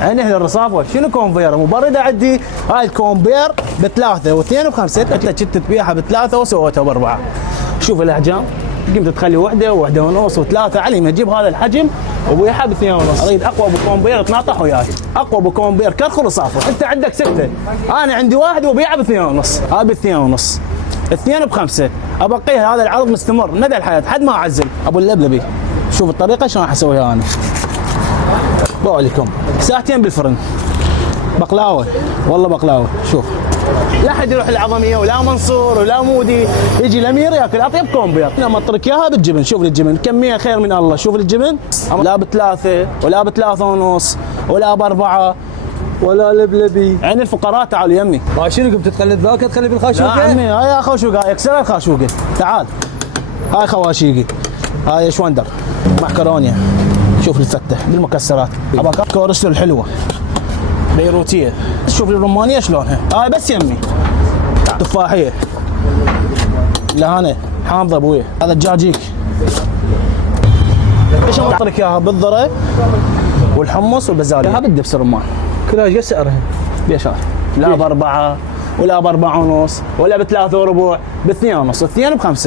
عينه للرصافه. شنو كونفير مبرده عندي؟ هاي الكونفير بثلاثه واثنين بخمسه. انت كنت تبيعها بثلاثه وسويتها باربعه. شوف الاحجام، قمت تخلي وحده وواحده ونص وثلاثه. علي ما تجيب هذا الحجم وبيعها باثنين ونص. اريد اقوى بكونفير تناطح وياي، اقوى بكونفير كرخ ورصافه. انت عندك سته، انا عندي واحد وبيعها باثنين ونص. هاي باثنين ونص، اثنين بخمسه. ابقيها هذا العرض مستمر مدى الحياه حد ما اعزل. ابو اللبلبي شوف الطريقه شلون راح اسويها انا. بقولكم ساعتين بالفرن بقلاوه، والله بقلاوه. شوف لا حد يروح العظميه ولا منصور ولا مودي يجي الامير ياكل اطيب كومبير. لما اطرك اياها بالجبن. شوف الجبن كميه خير من الله. شوف الجبن لا بثلاثه ولا بثلاثه ونص ولا باربعه ولا لبلبي. عين الفقراء تعالوا يمي. هاي شنو كنت تقلد ذاك تخلي بالخاشوقه؟ لا عمي هاي خاشوقه، هاي اكسر الخاشوقه. تعال هاي خواشيقي، هاي شوندر معكرونيا. شوف الفته بالمكسرات. ابغى كورستو الحلوه بيروتيه. شوف الرمانيه شلونها. هاي بس يمي. تفاحيه لهنا حامضه ابويا. هذا الدجاجيك. ايش اعطيك اياها؟ بالذره والحمص والبزاليه. هذا بالدبس الرمان. كلها ايش سعرها؟ بيشار لا باربعه ولا باربعه ونص ولا بثلاثه وربع، باثنين ونص، اثنين بخمسه.